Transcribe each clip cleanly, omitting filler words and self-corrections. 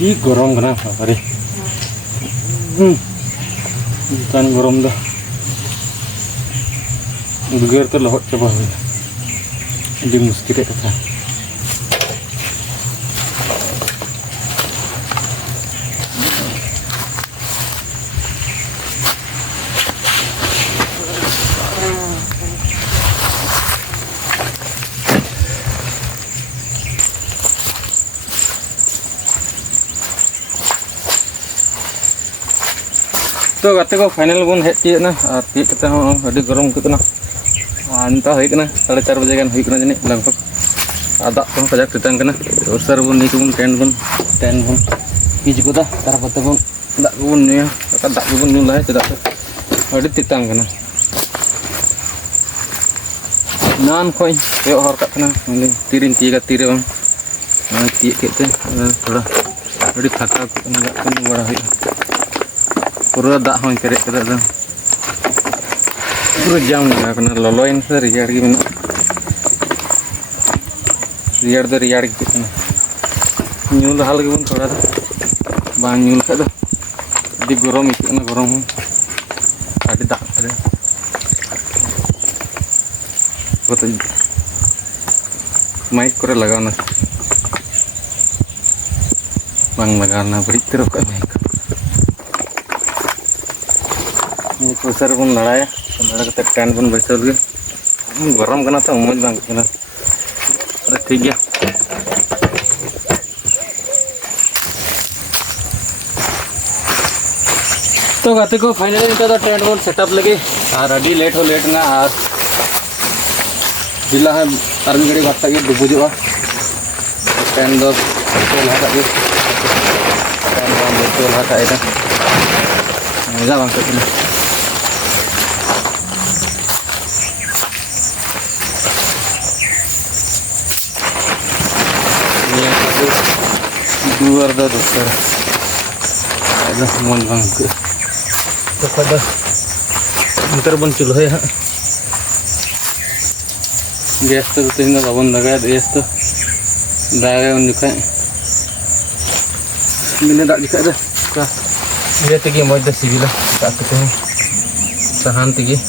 Ih, gorom kenapa hari? Bukan gorom dah. Geger tuh lahot coba. Di muskil kata. तो गाते को final बन Haiti ना और ती कते हो अडी गरम कतना अंता होई कना 4:30 बजे गान होई कना जने लगभग आदा को कजाक तितांग कना तो सर बन नीक बन टेन बन किज को दा तार पते बन दा को बन निया का दा को बन नुलाय चदा अडी तितांग कना नान खोई पे हर का कना तीरिन तीगा तीरे बन ती केते थोड़ा अडी थका कना दा को बड़ा होई पूरा दा हों करे कदा दा पूरा जाम लगा कना ललोइन से रियाड़ की मेना रियाड़ की कना न्यूल हाल के बन थोड़ा दा बांग न्यूल का दा दी गरम इकना गरम हो आदि दा करे तो माइक करे लगाना बांग लगाना बड़ी तरह का माइक प्रेशर बन लड़ाया लड़ा के टेंट बन बैसल गे गरम कना तो मज बांग कना अरे ठीक गया तो गाते को फाइनली इनका तो टेंट बन सेटअप लगे और अभी लेट ना और जिला है अरन गड़ी बात ये डुबुजुआ टेंट दो चल हटा ये टेंट बन चल हटा इधर मजा बांग कना luar dah dokter ada mon bang kepada ntar muncul ya gas tuh tinggal babon lagi gas tuh dah unjuk ini tak jika dah dia tinggi mau dah sih lah tak ketemu tahan tinggi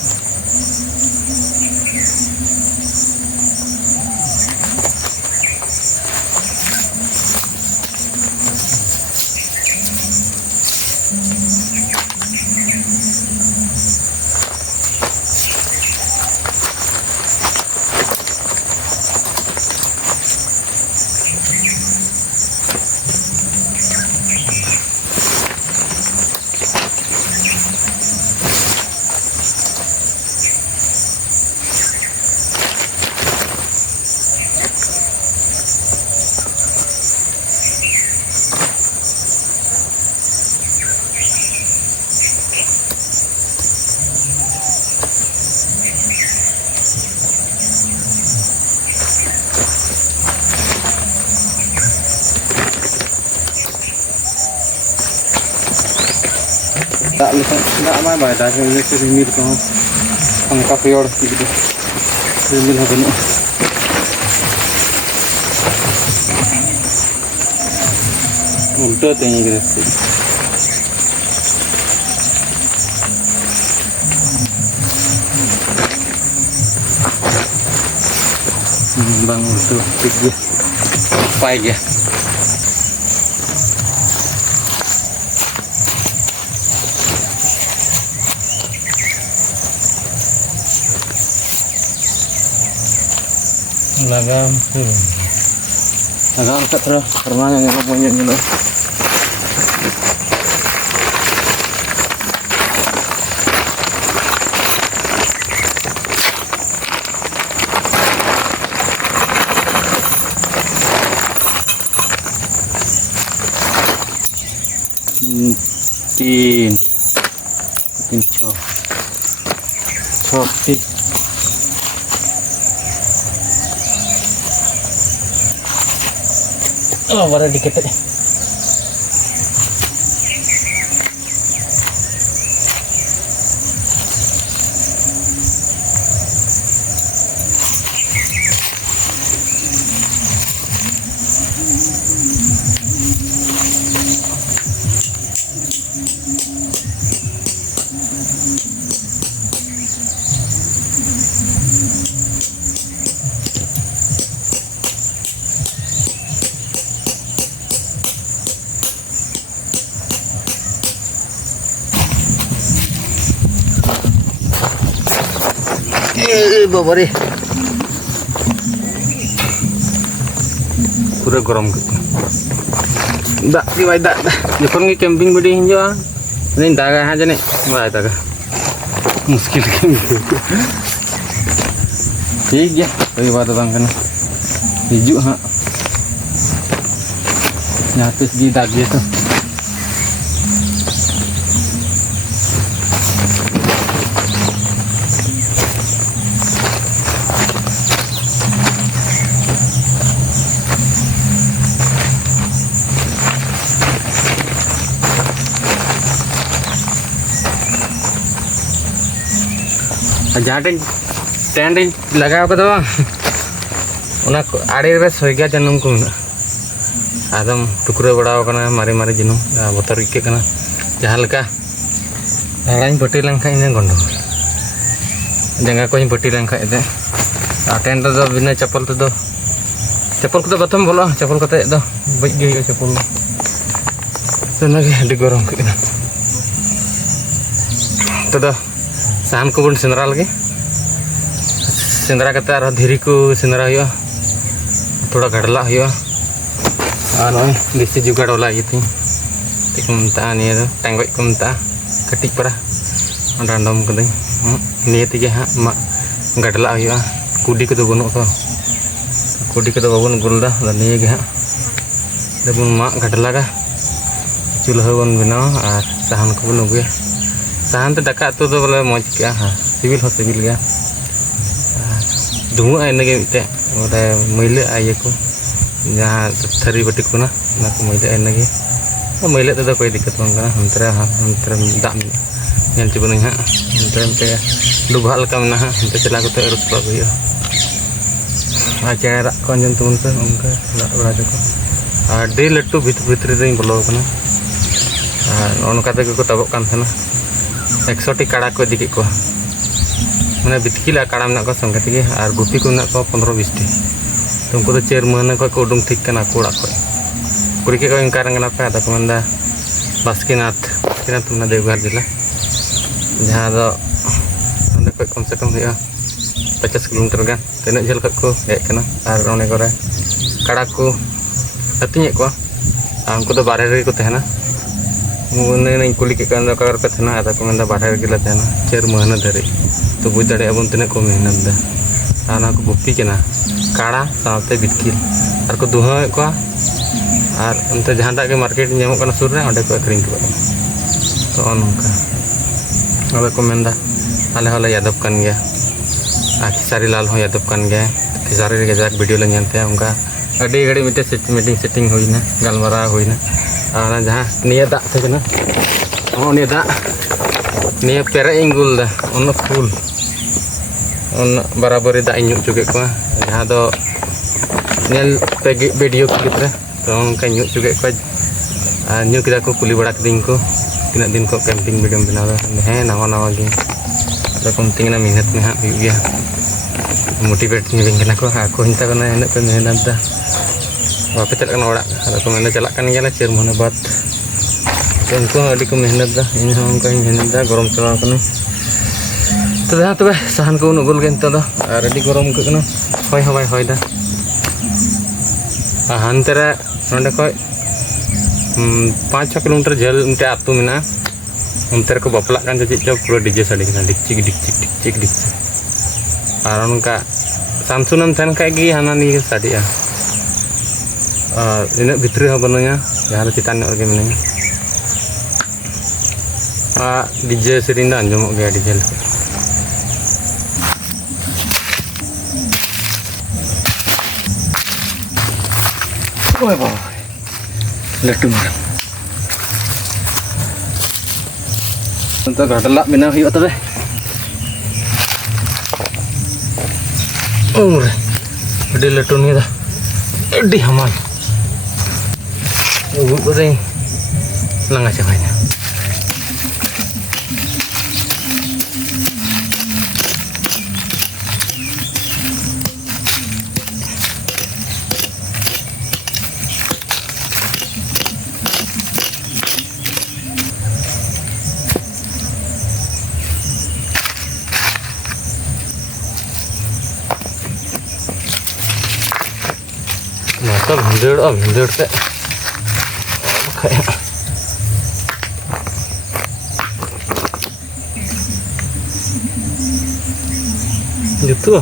tak mah baik dah ini rimil kau angka fior gitu rimil apa nih udah tinggi gitu bang udah tinggi baik ya lagam angkat terus karena yang punya gitu tin chok tik oh baru dikit aja बाबा रे पूरा गरम दा की bye दा जखन के camping बडी हिंजवा नहीं दागा हाँ जने बाय दागा मुश्किल ठीक गया कोई बात बांग कना हिजू हाँ यहाँ पे दी दाग तो जहाँ टेंट लगा आड़े रे सोयगा जनम को आदम टुकरा बड़ा मारे मारे जनम बतर इके जहाँ लेका हेड़ाई पटी लेंखा इन गंडो जंगा को पटी लेंखा टेंट दो बिना चप्पल ते चप्पल को बतम बोलो चप्पल कते दो बज गए चप्पल तो गरम तो साहन को बन सेंद्रा लगे सेंद्रा करते धीरी को सेंद्रा हुआ थोड़ा घड़ला हुआ नॉय देसी जुगाड़ वाला ये थी को मता निये टांगज को मता कटिज परा डांडम कदे निये तेगे हाँ मा घड़ला हुआ कुडी को बनू तो कुडी को बाबन गुलदा निये गे हाँ बन मा घड़ला चूल्हा बन बनाव और साहन को बन अगुया साहन ते दाका तो बोले मज के हाँ सिबिल गया धुआं इनगे मिट्टे बोले मैले ये को जहाँ थरी बाटी को मैले इनगे मैले तो कोई दिक्कत बंगा हमते दाग नल चुबन हाँ हमते डुबा लका में हाँ हमते चला करते रुपा हुआ और चेहरा राग को अंजन तबन पे उनका राग बड़ा को आडी लट्टू भितरी बोलो और को तबक 100टी काड़ा को इदी को मैंने बितकिला काड़ा में को संगे तेगे और गुपी को 15-20टी तो उनको तो 4 महीने को उडूंग ठीक करना को कुड़ी के इंकार पे आदा को मंदा बास्कीनाथ मैं देवघर जिला जहाँ को कम से कम 50 किलोमीटर गान तीन झेल को हेकना और उन्हें को काड़ा को अतिए को उनको तो बारह को तहना उन्हें कुली के तना आदा को मैं बारह गे 4 महीना धरी तो बुझ दाड़े बन तीन को मेहनत दा को गुप्ती काड़ा साथे बितकिल और को दुहावे को और उनते जहाँ के मार्केट नामों सुर में अंडे को अखरीन को तो नौका को मेंदा आले हला यादव कन गया खेसारी लाल हो यादव कन गया खेसारी गजाक वीडियो ले नेलते उनका अड़ी घड़ी मिटे मीटिंग सेटिंग हुईना गलमारा हुईना और जहाँ निया दाग थे निया दाग निया पेरे इंगुल दा उन फुल उन बराबरी दाग इन चुके को जहाँ दो नेल पे वीडियो क्लिप रे तो उनका इन चुके को न्यू किदा को कुली बड़ा दिन को तीना दिन को कैंपिंग वीडियो बना हैं नवा गे तो तीना मेहनत में हाँ गया मोटिवेट निबिंग को आको हिंता इन पे मेहनत दा बापे चलना ओड़ा को मैंने चला 4 महीने बाद तो उनको अड़ी को मेहनत दा इन उनका मेहनत दा गरम चला तो जहाँ तब साहन को उगुल गे नित और अड़ी गरम हय हवाई हय दा हानते ना 5-6 किलोमीटर झेल मिट्टे आतु में उनते को बापला चेक पूरा डीजे साड़ी डिक्चिक डिक्चिक डिक्चिक डिक्चिक और उनका सामसुनम तहन खाई हाना नहीं साड़ी इन भितरी बनूंगा जहाँ चितान मिना डीजे सेरिंग आंजम गया डीजे लट्टू तो घाटला बना हुआ तबे अड़ी लट्टू नहीं अड़ी हमाल लंगा चाबायना Jatuh vindir teh. Kayak gitu.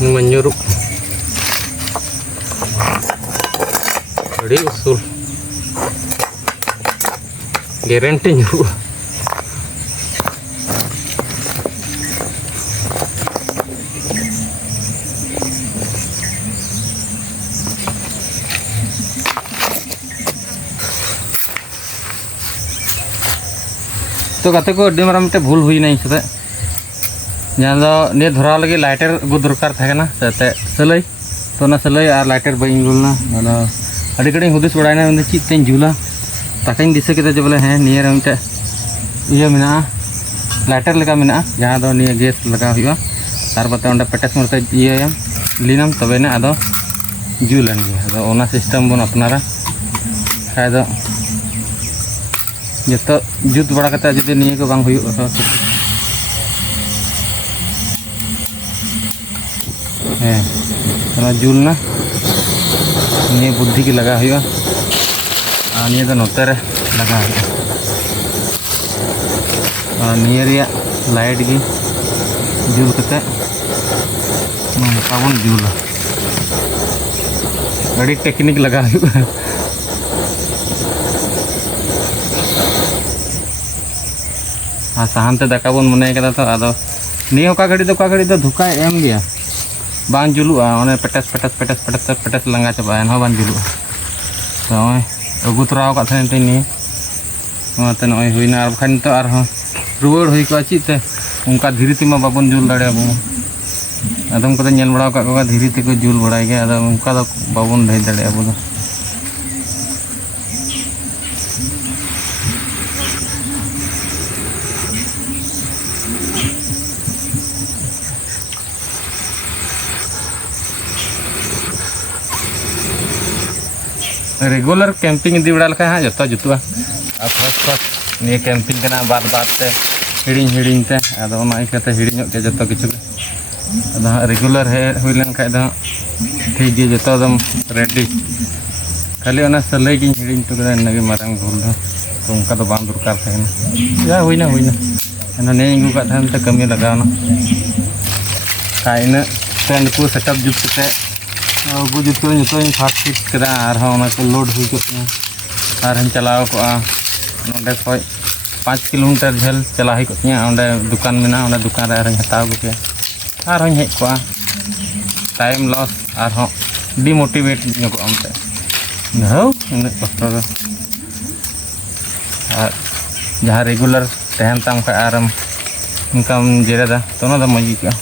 Menyuruh beri usul garanti nyuruh. तो कते को अड्डी मारा मिटे भूल हुई नहीं सते जहाँ दो ने धरा लगे लाइटर गु दरकार था ना सते सलाई तो ना सलाई और लाइटर बई गुलना ना अड़ी कड़ी हुदिस बड़ायना उन्हें चीज तें झूला ताकि दिसे के जब है नियर मिटे ये मिना लाइटर लगा मिना जहाँ दो नियर गैस लगा हुआ तार बता उन्हें पेटेस मरते ये लीनम तबे ना आदो झूलन गया तो ओना सिस्टम बन अपनारा खाए दो जतो जुत बड़ा कता जुदे निये को बांग हुयु तो जुल ना निये बुद्धि की लगा हुआ और निये तो नोते रे लगा हुआ और निये रिया लाइट की जुल कते नोंका बन जुल बड़ी टेक्निक लगा हुआ साहन ते दाका बन मने कदा तो आदो नी ओका घड़ी तो धुका एम गया बांग जुलुआ ओने पेटेस लंगा चबा एन बांग जुलुआ तो अगु तराव का थे नी ओते नय हुइना आर बखान तो आर हो रुवाड़ हुई को चिते उनका धीरे तिमा बाबन जुल दाड़े अबो आदम को नेल बड़ा का धीरे ते को जुल बड़ाय गया आदम उनका तो बाबन ढै दाड़े अबो दो रेगुलर कैंपिंग इदी बड़ा लखा हाँ जो जुतुआ फर्स्ट नहीं कैंपिंग करना बात ते हिड़ी ते अदो इकाते हिड़ी के जो किचु अदो रेगुलर हुई लेन खाय दो ठीक गे जो दम रेडी खाली ओना सलई की हिड़ी तो इनगे मारंग भूल दो तो उनका तो बांग दरकार थे या हुईना एना ने इंगू का थान ते कमी लगावना काइना टेंट को सेटअप जुत के अगू जुत जो फाट फिट कदा को लोड हुई और हम चलाव को नोडे खो 5 किलोमीटर झेल चला हुई को दुकान में दुकान रे हताव गए और हेज को टाइम लॉस और डिमोटिवेट नोगते हौ इन कष्ट और जहाँ रेगुलर तहन तम खा और उनका जेरेदा तो ना मज का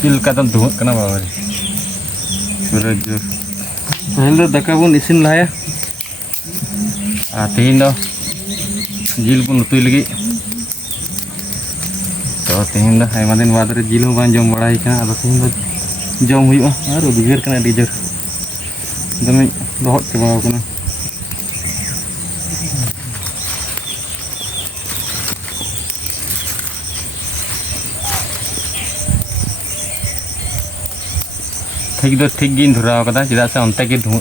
चिलका तो धुआं करना बाबा पूरा जोर पहले तो दाका बन इसिन लाया तेहन दो जिल बन उतुई लगी तो तेहन दो आयमा दिन बाद रे जिल बां जम बड़ाई कना आदो तेहन दो जम हुआ और उद्गार कना डी जोर दमे दोहत चबाव कना ठीक गिन धुराव कदा चेदा से अंते के धुआं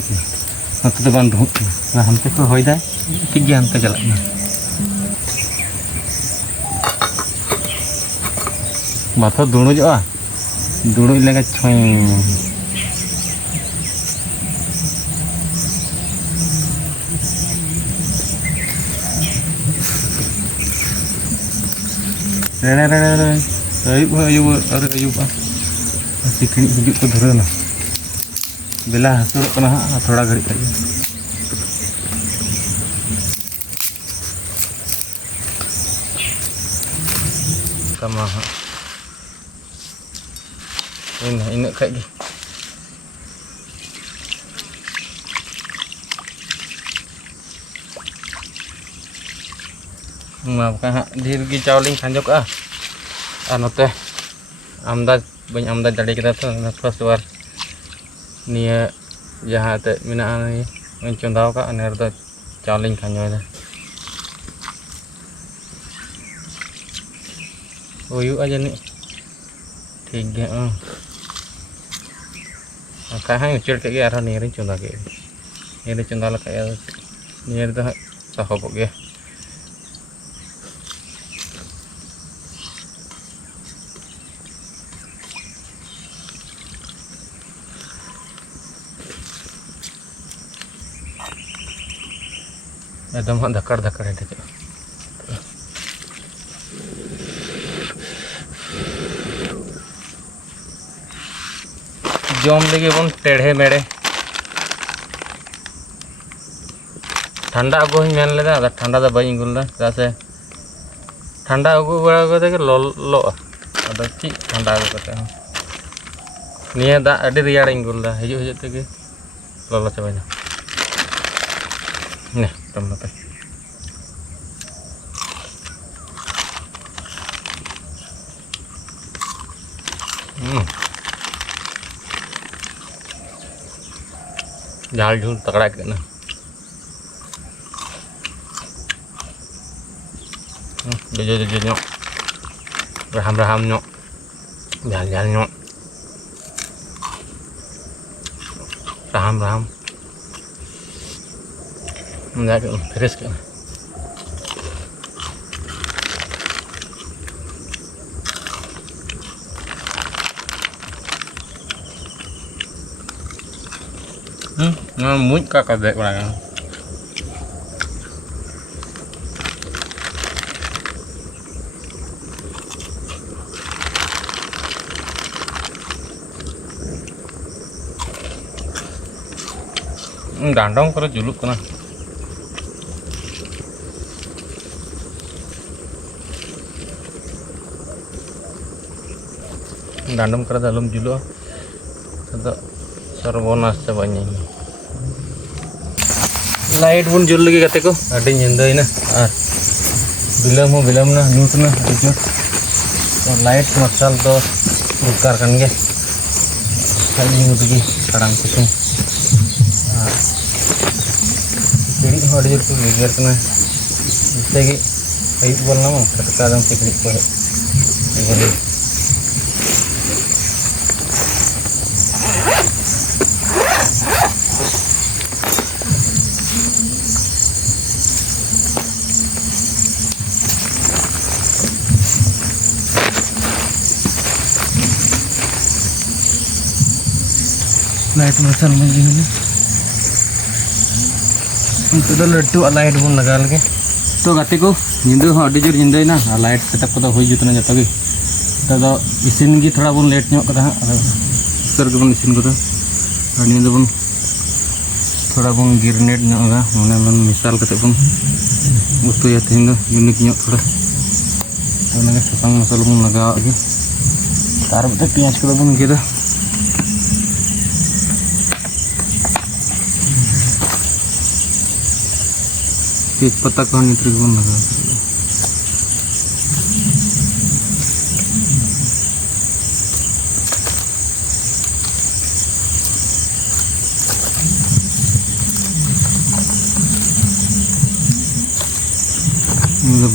नते तो बां धुआं हमते को होय दा ठीक गे हमते चला माथा दुणुजआ दुणुज लेगा छोई रे अयुब सिकड़ी हिजू को धुरना बेला हसुर हाँ थोड़ा घड़ी कर sama ini kayak gini maafkan diri cawling kanjok anu teh amdad banyak amdad dari kita tuh first war निया जहाँ ते मिना नि चंदाव का नेर द चावलिंग खांजोय दा हुयुआ जानी ठीक गया कहाँ उचड़ के आरो नियर चंदा के नियर चंदा लका नियर द साहब गया एकदम धक्कड़ धक्कड़ है जम लगे बन टेढ़े मेढ़े ठंडा अगो मेन लेदा ठंडा दो बई अगुल चेदा से ठंडा अगू बड़ा कते लो ची ठंडा अगू कते निया दा अडी रियाड़ अगुल हजू हजू तेगे लो चाबाना ने तम पे झाल झूल तगड़ा के ना जो रहम रहम नो झाल झाल नो रहम रहम फ्रेश के मुझ का कर दे बड़ा डांडों करे जुलुक कना डांडम करे दालम जुलुआ तो सर्वनाश चाबानी लाइट बन जुल लगे गाते को अड़ी निंदाइना और बिलम हो बिलम ना न्यूट ना जो और लाइट मार्शल तो दरकार कन गे खाली न्यूट गे सड़ाम कुसुम चिड़ी हो अड़ी जोर लेगर कना इससे कि अयुब बोलना मा कटका दम चिकड़ी को है लाइट मसल में जी उनको तो लट्टू लाइट बन लगा लगे तो गाते को निंदा हो अड़ी जोर निंदा ना लाइट सेटअप को हो जुतना जतो गे तो इसिन गी थोड़ा बन लेट ᱧᱚᱜ कदा सर के बन इसिन को निंदा बन थोड़ा बन गिरनेट ᱧᱚᱜ माने बन मिसाल कते बन उतुया तीन दो यूनिक ᱧᱚᱜ थोड़ा तो लगे ससांग मसाला बन लगा गे तार बते प्याज को बन गेदा तेज पत्ता को नित्र बन लगा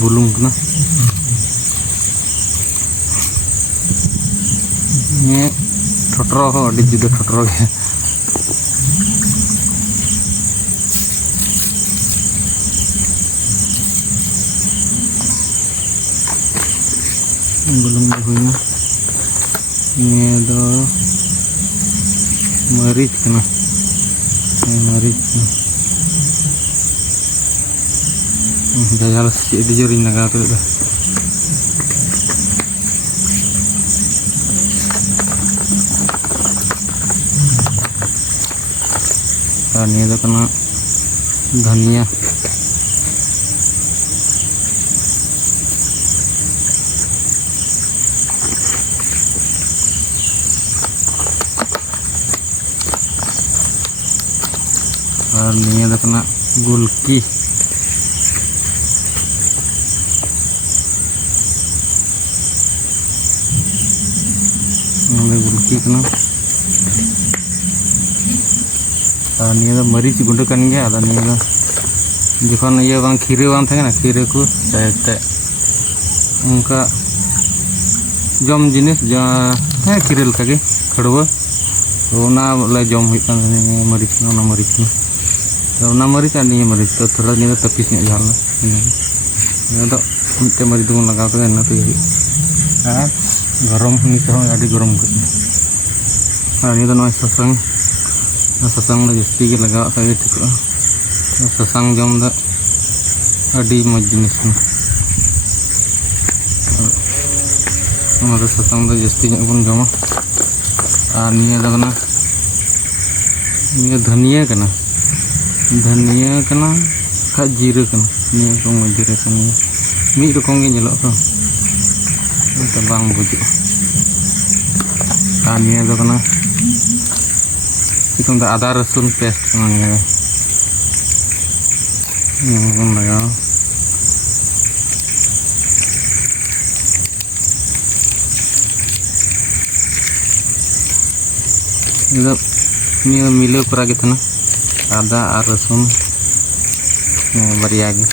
बुलुंग ना ये ठटरो हो अड़ी जुदा ठटरो गया belum dihuna ini ada meric kena meric udah jalan sih di jari naga tuh dah ini ada kena धनिया और निया दा कना गुलकी गुलकी कना Ini ada mari sih gunakan ya, ada ini ada. Jika iya bang kiri bang tengah kiri ku saya tek. Engka jom jenis kiri lagi kedua. Ona le jom hitam ini mari ini mari itu terus ini tepisnya jalan. Ini ada minta mari tu lagau tu kan nanti. Garam ini sekarang ada garam kan. Ini tu noise sasang lagi sedikit lagau saya itu. Sasang jom dah ada jenis ni. Ada sasang dah jadi pun jom. Ini ada kena. Ini धनिया kena kak jira kena. Ini kong jira kena. Mie tu kong yang jelak tu. Terbang bujuk. Ini ada kena. Kita tak ada rasun paste kena. Ini pun lagi. Ini milu kurang gitu na. Ada rasun beriagi.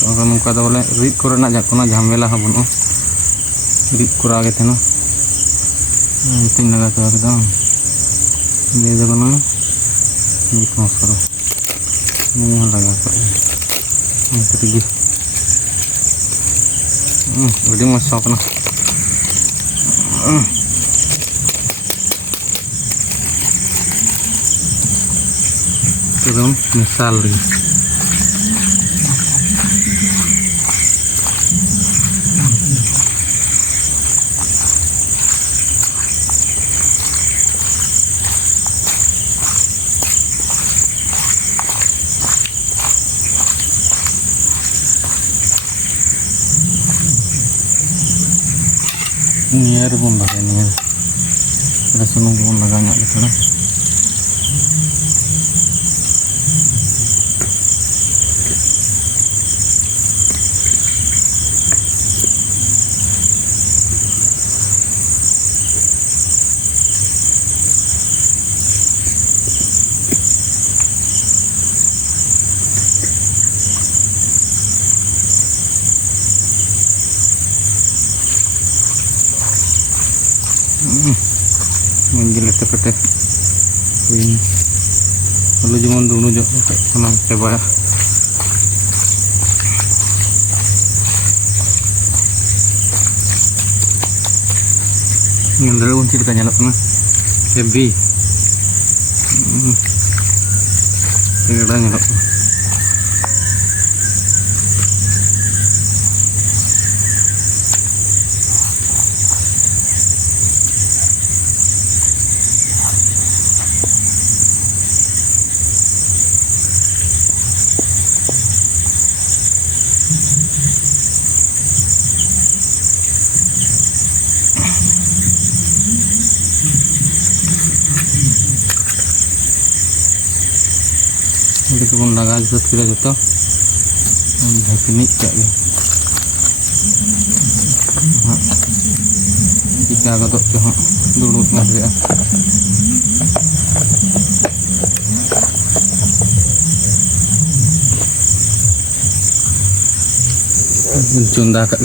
Kalau muka tu boleh rit kurang nak jakuna jamela habun rit kurang gitu na. Ini naga tu ada. Ini jakuna ini masuk. Ini laga tu. Ini pergi. Jadi masuk na. Itu misal ini. Niar pun pakai niar. Ada senung pun laganya gitu lah. Menggila tepete ini kalau cuma dulu jauh senang coba yang dulu pun cerita nyalak na heavy cerita nyalak kita pun laga jut kita jatuh ini kayak jika katok cuma dulu ngasih ya cunda kat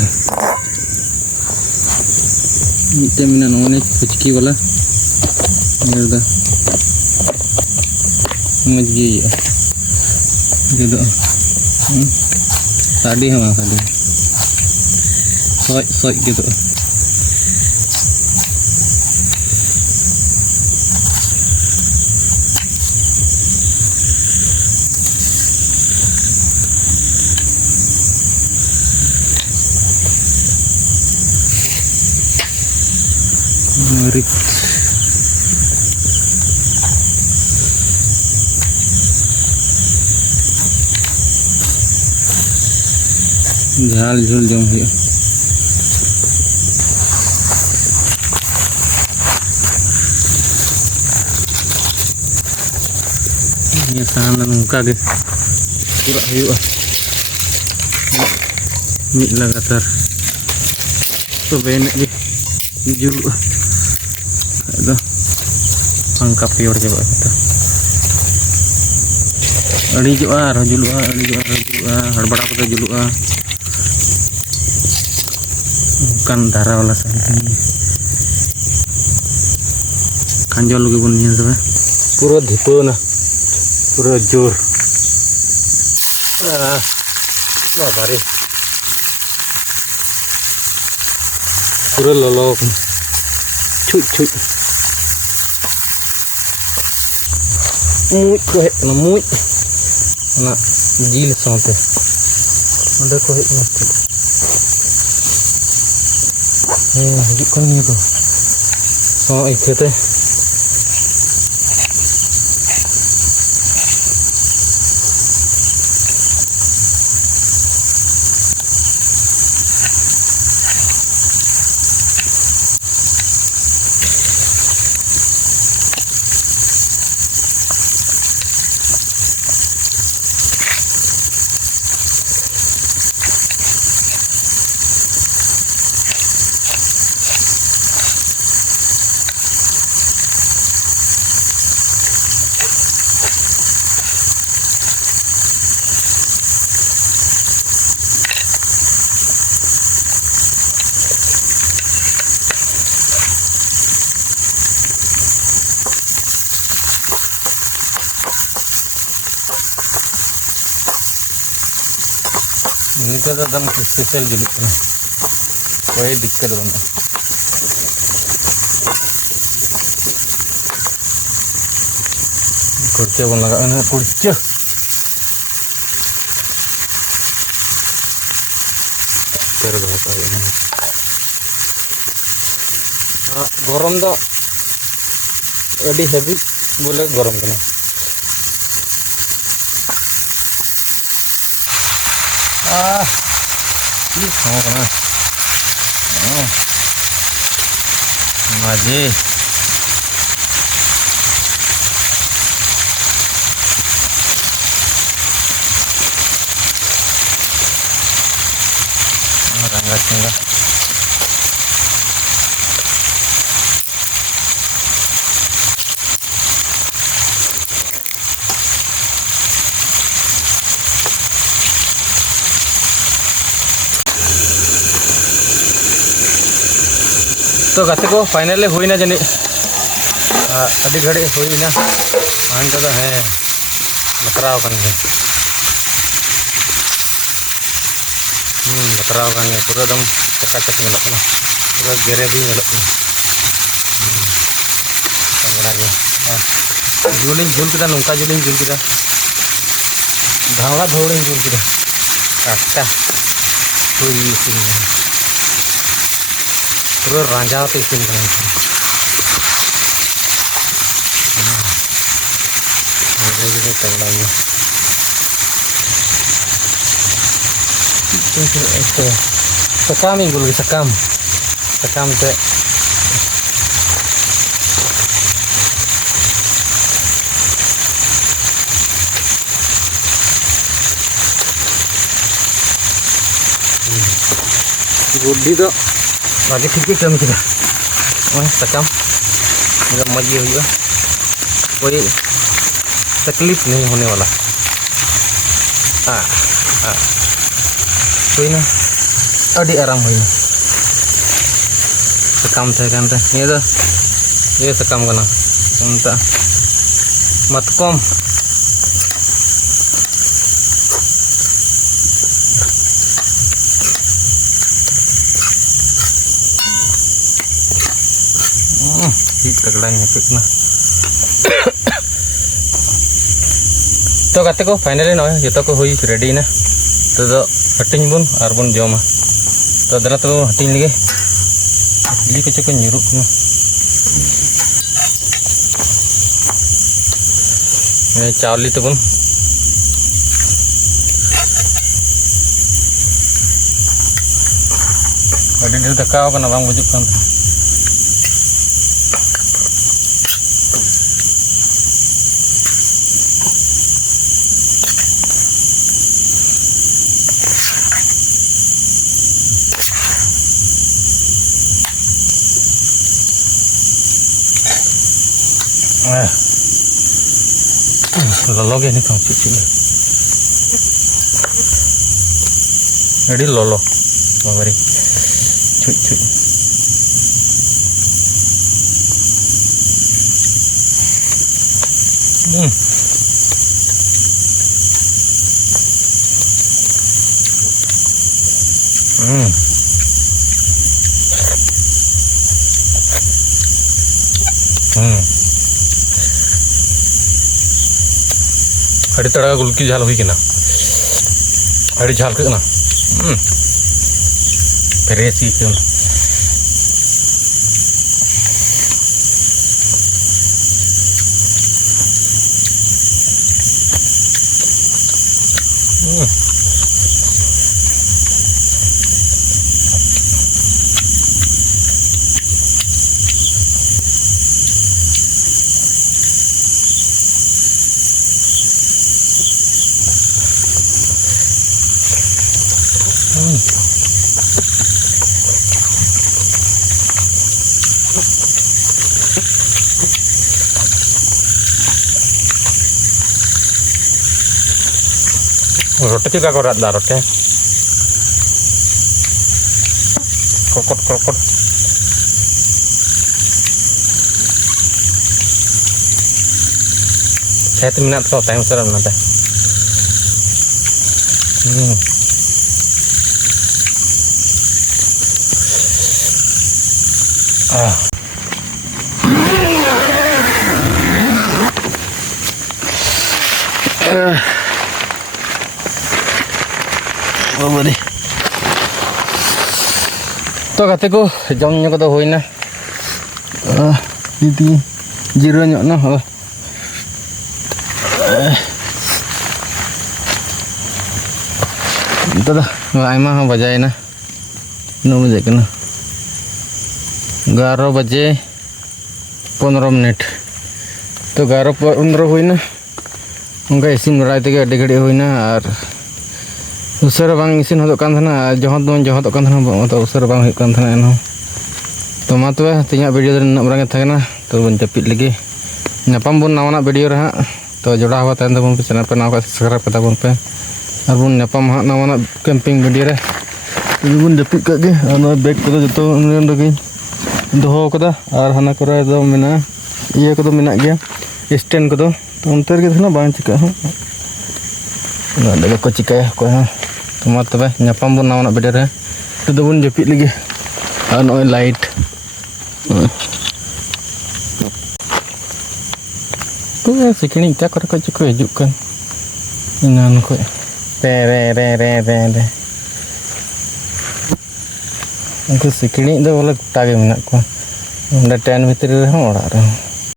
ini teminan onek keciki wala ini udah ngaji ya gitu tadi sama tadi soy gitu ngeri झाल झूल जम हुआ ये सामने नौका के पूरा हुआ मिट लगातार तो बेन जुल angka pior coba kita adi juga rajulua harbara kita julua bukan darah olah santai kanjol lagi pun nih tuh pura dhipo na pura jor bari pura lolo cuy muit ko hek na muit na jil sate udah ko hek na hijik kan ni ko so ikete ini tuh dalam spesial jadi kowe dikker bana kurce bana lagakan kurce terbahasa ini gorom tuh jadi heavy boleh gorom kena ini sama kena lagi rangga-rangga तो गाते को finally हुई ना जनी अभी घड़ी हुई ना अंत तो है बतराव कर बतराव कर पूरा दम चकाचक मिलत ना पूरा गेरे भी मिलत ना जुलिंग जुल किदा नौका जुलिंग जुल किदा धावड़ा धोड़िंग जुल किदा अच्छा हुई पूरा रांझा तो इसीन करना है तगड़ा है सकam ही बोल सकम से बुद्धि तो आगे ठीक है कम किया सकम मजे हुआ कोई तकलीफ नहीं होने वाला कोई ना अड़ी आराम हुई सकम थे ये सकम करना मतकम तगड़ा ना तो गाते को फाइनली नॉय जो को हुई रेडी ना तो हटिंग बुन और बुन जमा तो दरा तो हटिंग लगे इली कुछ को nyuruh ini चावली तो बुन अभी ढेर दका करना बांग बुजुक kan Lolo gini tuh cuci. Jadi lolo, beri cuci. अड़ी तड़ा गुलकी झाल हुई ना अड़ी झाल के ना फ्रेश ही क्यों रोटे juga korat dah rote kokot saya tuh minat tuh time serem nanti boleh tuh kataku jamnya kata hoina ini jironya nah itu dah aima bajai na no bajai kena 11 बजे 15 मिनट तो 11-15 हुई ना उनका इसिन बराई तक अड्डे घड़ी हुई ना और उसर बांग इसिन होतो कान थाना जहत दोन जहत कान थाना तो उसर बांग हुई कान थाना एनो तो मा तबे तिया वीडियो दर नक बरांगे थाकना तो बन जपित लगे नापाम बन नावाना वीडियो रे हां तो जोड़ा हुआ तहन तबन पे चैनल पे नाव का सब्सक्राइब कर ताबन पे और बन नापाम हां नावाना कैंपिंग वीडियो रे बन जपित का गे और बैग को जतो नंदगी दोहो कदा और हाना करे दो मेना ये को मेना गया स्टैंड को तो अंतर के थाना बांग चिका हो ना दे को चिका को हां तो मा तबे नापाम बन नावाना वीडियो रे तो बन जपित लगे और नो लाइट तो sekini cak ko cukup hijaukan inan ko re Angku sekini do boleh tage menak ko. Udah 10 meter dah orang.